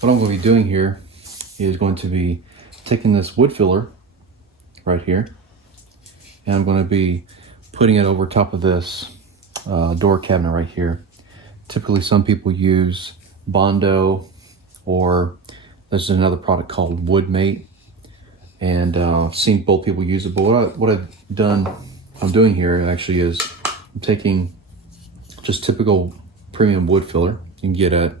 what I'm going to be doing here is going to be taking this wood filler right here, and I'm going to be putting it over top of this door cabinet right here. Typically some people use Bondo, or there's another product called Woodmate, and I've seen both people use it. But what I'm doing here actually is I'm taking just typical premium wood filler you can get at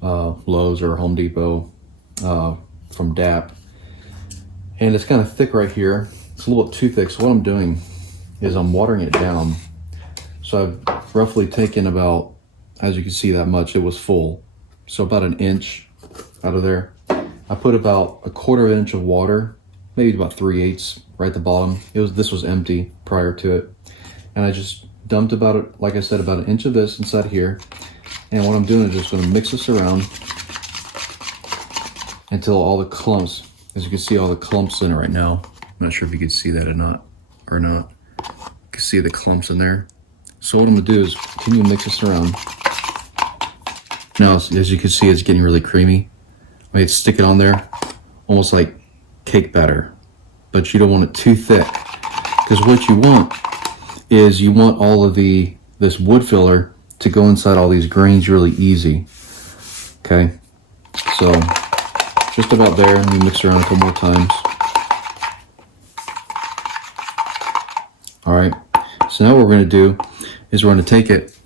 Lowe's or Home Depot from DAP, and it's kind of thick right here. It's a little bit too thick, so what I'm doing is I'm watering it down. So I've roughly taken about, as you can see, that much. It was full, so about an inch out of there. I put about 1/4 inch of water, maybe about 3/8 right at the bottom. This was empty prior to it, and I just dumped about it, like I said, about an inch of this inside here. And what I'm doing is just going to mix this around until all the clumps, as you can see, all the clumps in it right now. I'm not sure if you can see that or not. You can see the clumps in there. So what I'm going to do is continue to mix this around. Now, as you can see, it's getting really creamy. I mean, stick it on there, almost like cake batter, but you don't want it too thick, because what you want is you want all of this wood filler to go inside all these grains really easy. Okay, so just about there. Let me mix around a couple more times. All right, so now what we're going to do is we're going to take it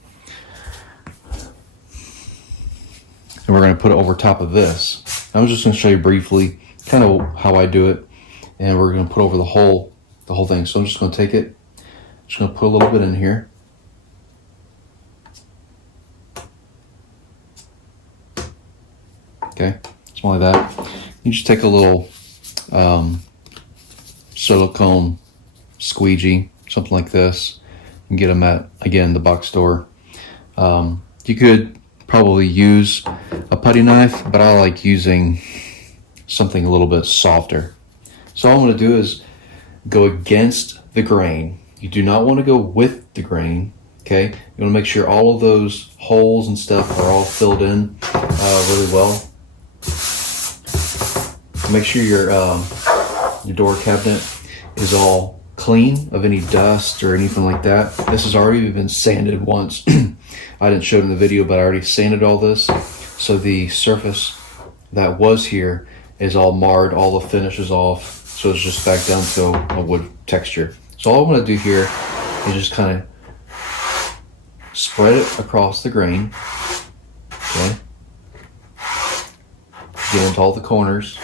and we're going to put it over top of this. I was just going to show you briefly kind of how I do it, and we're going to put over the whole thing. So I'm just going to take it, just going to put a little bit in here. Okay, something like that. You just take a little silicone squeegee, something like this. You can get them at, again, the box store. You could probably use a putty knife, but I like using something a little bit softer. So all I'm going to do is go against the grain. You do not want to go with the grain. Okay, you want to make sure all of those holes and stuff are all filled in really well. Make sure your door cabinet is all clean of any dust or anything like that. This has already been sanded once. I didn't show it in the video, but I already sanded all this, so the surface that was here is all marred, all the finish is off, so it's just back down to a wood texture. So all I'm going to do here is just kind of spread it across the grain. Okay, get into all the corners.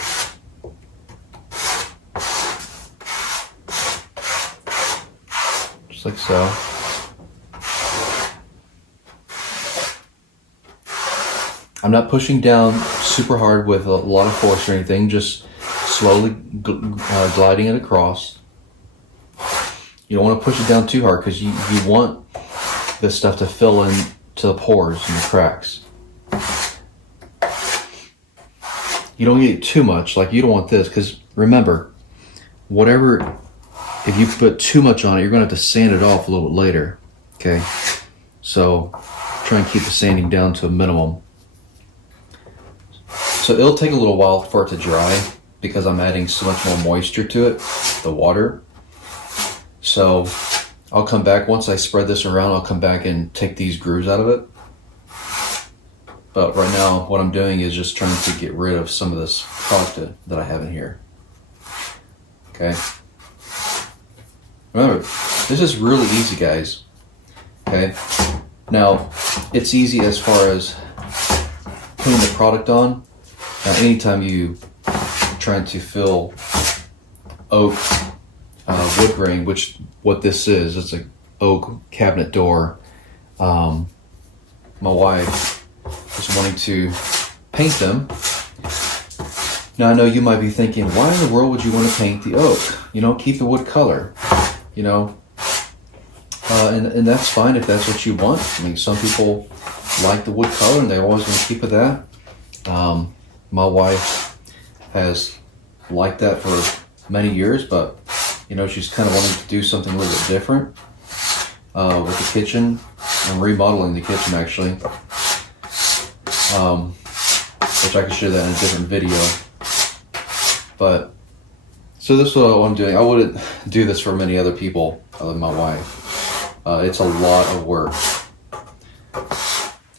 Just like so. I'm not pushing down super hard with a lot of force or anything, just slowly gliding it across. You don't want to push it down too hard, because you want this stuff to fill in to the pores and the cracks. You don't get too much, like you don't want this, because remember, if you put too much on it, you're going to have to sand it off a little bit later. Okay, so try and keep the sanding down to a minimum. So it'll take a little while for it to dry, because I'm adding so much more moisture to it, the water. So I'll come back, once I spread this around, I'll come back and take these grooves out of it. But right now, what I'm doing is just trying to get rid of some of this product that I have in here. Okay. Remember, this is really easy, guys. Okay. Now, it's easy as far as putting the product on. Now, anytime you are trying to fill oak wood grain, which what this is, it's an oak cabinet door. My wife is wanting to paint them. Now, I know you might be thinking, why in the world would you want to paint the oak? You know, keep the wood color, you know. And that's fine if that's what you want. I mean, some people like the wood color and they're always going to keep it that. My wife has liked that for many years, but you know, she's kind of wanting to do something a little bit different with the kitchen. I'm remodeling the kitchen, actually. which I could show that in a different video. But, so this is what I'm doing. I wouldn't do this for many other people other than my wife. It's a lot of work.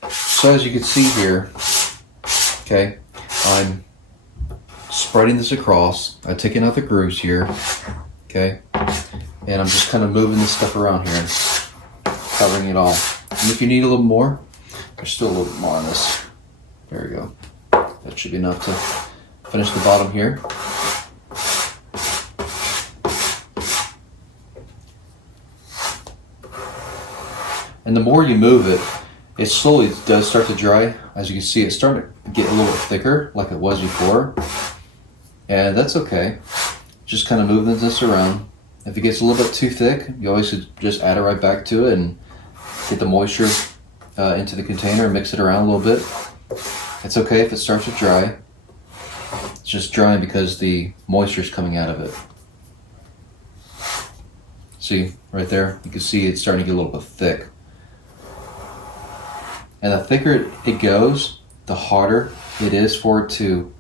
So as you can see here, okay, I'm spreading this across. I'm taking out the grooves here, okay, and I'm just kind of moving this stuff around here, covering it all. And if you need a little more, there's still a little bit more on this. There we go. That should be enough to finish the bottom here. And the more you move it, it slowly does start to dry. As you can see, it's starting to get a little bit thicker like it was before. And that's okay. Just kind of moving this around. If it gets a little bit too thick, you always should just add it right back to it and get the moisture into the container and mix it around a little bit. It's okay if it starts to dry. It's just drying because the moisture is coming out of it. See, right there, you can see it's starting to get a little bit thick. And the thicker it goes, the harder it is for it to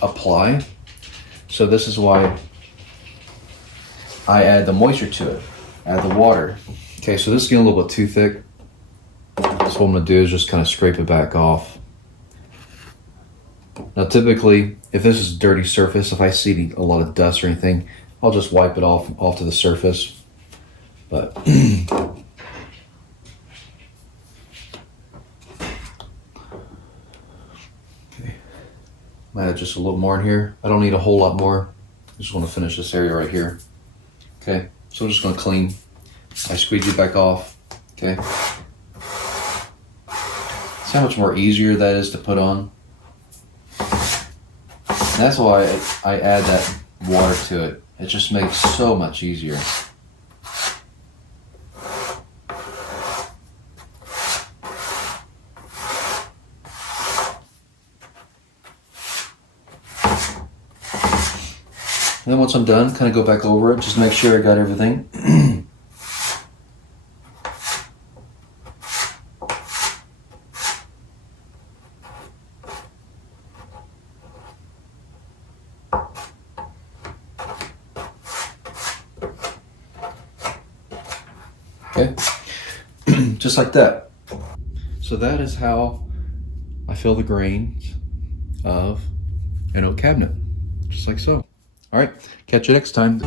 apply. So this is why I add the moisture to it, add the water. Okay, so this is getting a little bit too thick. So what I'm gonna do is just kind of scrape it back off. Now typically, if this is a dirty surface, if I see a lot of dust or anything, I'll just wipe it off to the surface. But add just a little more in here. I don't need a whole lot more. I just want to finish this area right here. Okay, so I'm just going to clean. I squeegee back off. Okay. See how much more easier that is to put on? And that's why I add that water to it. It just makes so much easier. And then once I'm done, kind of go back over it, just make sure I got everything. Okay, just like that. So that is how I fill the grains of an oak cabinet, just like so. All right, catch you next time.